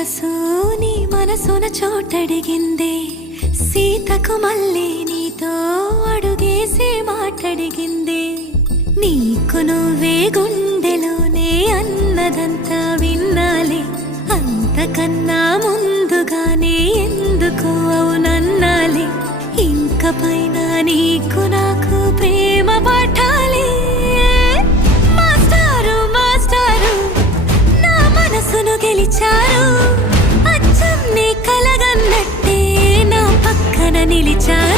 మనసు నీ మనసున చోటడిగిందే, సీతకు మళ్ళీ నీతో అడుగేసి మాటడిగిందే. నీకు నువ్వే గుండెలోనే అన్నదంతా విన్నాలే, అంతకన్నా ముందుగానే ఎందుకు అవునన్నాలే. ఇంక పైన నీకు నాకు ప్రేమ పాఠాలే. మాస్టారు మాస్టారు నా మనసును గెలిచారు, అచ్చం నీ కలగన్నట్టే నా పక్కన నిలిచారు.